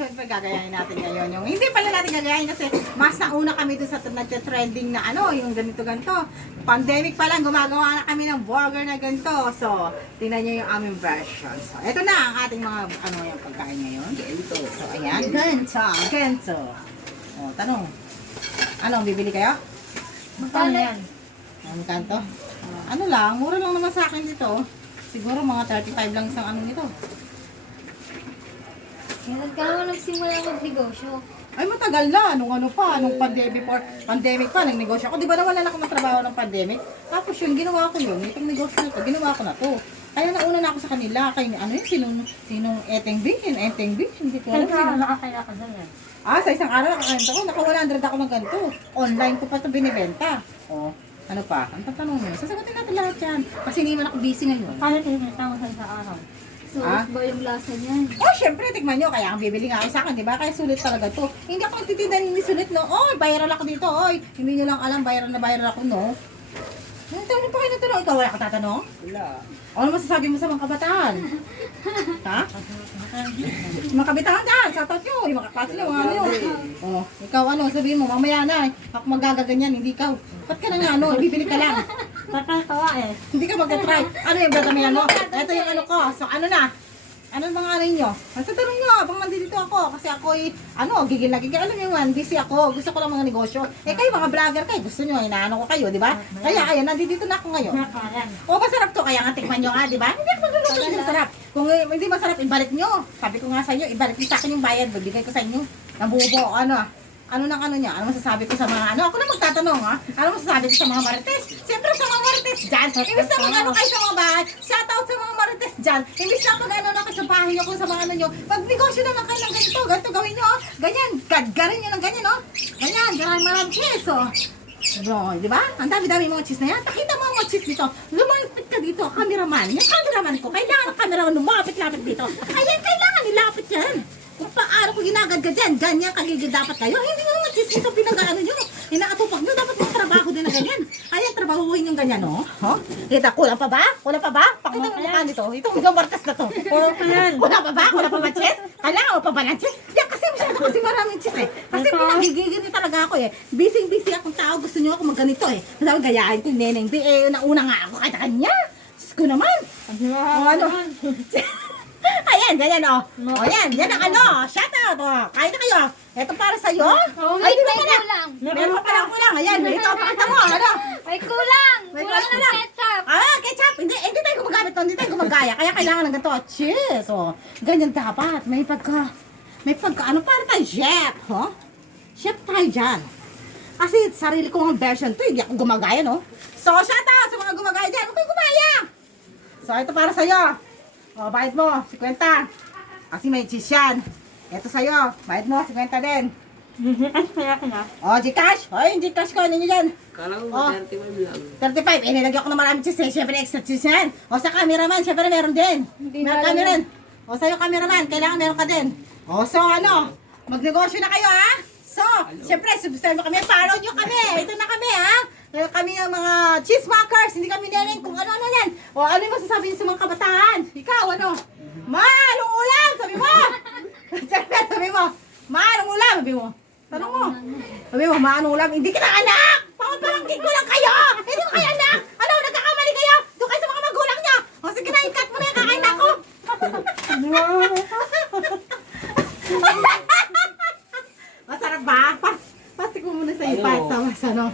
syempre gagayahin natin ngayon yung, hindi pala natin gagayahin kasi mas nauna kami dun sa nagte-trending na ano, yung ganito-ganito. Pandemic pa lang, gumagawa na kami ng burger na ganito. So, tingnan nyo yung aming version. So, ito na ang ating mga, ano yung pagkain ngayon. Ganito. So, ayan. Ganito. O, tanong. Ano, bibili kayo? Magkano yan? Ang kanto? Ano lang, mura lang naman sa akin dito. Siguro mga 35 lang isang ano nito. Kailan ka naman nagsimula magnegosyo? Ay, matagal na. Nung ano pa, nung pandemic pa, nagnegosyo ako. Di ba nawalan ako ng trabaho ng pandemic? Tapos yun, ginawa ko yun. Itong negosyo na to, ginawa ko na to. Kaya nauna na ako sa kanila. Kay, ano yun, sinong Eteng B? Eteng B? Hindi ko alam. Kaya nakakaya ka dyan eh. Sa isang araw, nakakanta ko. Naka 100 ako ng ganito. Online ko pa ito binibenta. O, ano pa? Ang tatanong nyo? Sasagutin natin lahat yan. Kasi hindi man ako busy ngayon. Kaya tinita mo sa isang araw. Ah? Sulit ba yung lasa niyan? Oh, syempre, tikman nyo. Kaya ang bibili nga ako sa akin, di ba? Kaya sulit talaga to. Hindi ako nagtitinda ni sulit, no? Oy, viral ako dito, oy. Hindi nyo lang alam, viral ako, no? Tanong pa kayo na tanong. Ikaw, wala ka tatanong? Wala. Ano masasabi mo sa mga kabataan? Ha? Mga kabataan dyan, sa tot nyo. Yung mga klase nyo, mga ano yun. Oh, ikaw ano, sabihin mo, mamaya na. Ako magagaganyan, hindi ikaw. Ba't ka na nga, ano, bibili ka lang. Nakakawa eh. Hindi ka mag-try. Ano yung brother mo? Ito yung ano ko. So, ano na? Ano mga ano nyo? Sa tanong nyo, bang nandito ako. Kasi ako gigil na gigil. Alam nyo man, busy ako. Gusto ko lang mga negosyo. Eh kayo, mga vlogger kayo. Gusto nyo, inaano ko kayo, di ba? Kaya, ayan, nandito na ako ngayon. Nakayan. O, masarap to. Kaya nga, tikman nyo nga, di ba? Hindi ako magluluto, hindi masarap. Kung hindi masarap, ibalik nyo. Sabi ko nga sa inyo, ibalik nyo sa akin yung bayad. Bibigay ko sa inyo. Nabubo, ano niya? Ano masasabi ko sa mga ano? Ako na magtatanong, ha? Ano masasabi ko sa mga marites? Siyempre sa mga marites dyan. Imbis na mag-ano kayo sa mga bahay, shout out sa mga marites dyan. Imbis na mag-ano na kayo sa bahay nyo kung sa mga ano nyo, mag-negosyo na lang kayo ng ganito gawin nyo, ganyan, gadgarin nyo ng ganyan, ganyan, maraming cheese, Bro, di ba? Ang dami-dami mga cheese na yan. Nakita mo ang mga cheese dito. Lumapit ka dito, cameraman. Yung cameraman ko, kailangan ang cameraman lumapit-lapit dito. Ayan, kailangan nilapit yan. Kung paano ko ginagad ka dyan, ganyan kagigil dapat kayo. Hindi mo mga cheese nito pinag-ano nyo. Inaatupag nyo, dapat may trabaho din na ganyan. Ayan, trabahuhin yung ganyan, no? Kita, kulang pa ba? Kulang pa ba? Pakita mo mukha nito. Itong isang martas na to. Kulang pa ba? Kulang pa ba cheese? Kailangan mo pa ba ng cheese? Yan, kasi masyado kasi maraming cheese eh. Kasi pinagigigil niyo talaga ako eh. Busy akong tao, gusto niyo ako magganito eh. Sabi, gayahin ko yung neneng. Nauna nga ako kahit kanya. Diyos ko naman. Ano? Ayan, ganyan yan ang ano. Shout out, Kain na kayo. Ito para sa'yo. Ay, di ba pala? Meron pa pala kulang. Ayan, ito, pakita mo, ano? May kulang! May Kulang kulang ng lang. ketchup! Ketchup. Hindi tayo gumagamit to. Hindi tayo gumagaya. Kaya kailangan ng ganito. Cheese. Ganyan dapat. May pagka, ano, para tayo chef, Chef tayo dyan. Kasi sarili ko ang version to. Hindi ako gumagaya, no? So, shout out sa mga gumagaya dyan. Huwag kayo gumaya. So, ito para sa'yo. Bayad mo, 50. Kasi may cheese yan. Ito sa'yo, bayad mo, 50 din. Gcash. Yung Gcash ko, ano nyo dyan? Kala ko 31 lang. 35. Nilagyan ko na maraming cheese eh. Siyempre, extra cheese yan. Sa cameraman, siyempre meron din. Meron kami rin. Sa'yo cameraman, kailangan meron ka din. So ano, magnegosyo na kayo, ha? So, siyempre, subscribe mo kami. Follow nyo kami. Ito na kami, ha? Kami ang mga cheesemakers. Hindi kami nilin kung ano-ano yan. Ano yung masasabi niyo sa mga kabataan? Ikaw, ano? Anong ulam? Sabi mo! Sabi mo, anong ulam? Sabi mo. Tanong mo. Sabi mo, anong ulam? Hindi kita anak! Pangapalangkin ko lang kayo! Hindi ko kayo anak! Ano, nagkakamali kayo? Doon kayo sa mga magulang nyo! Sige na, ikat mo na yung kakain ako! Masarap ba? Pasik mo muna sa ipasa. Masarap.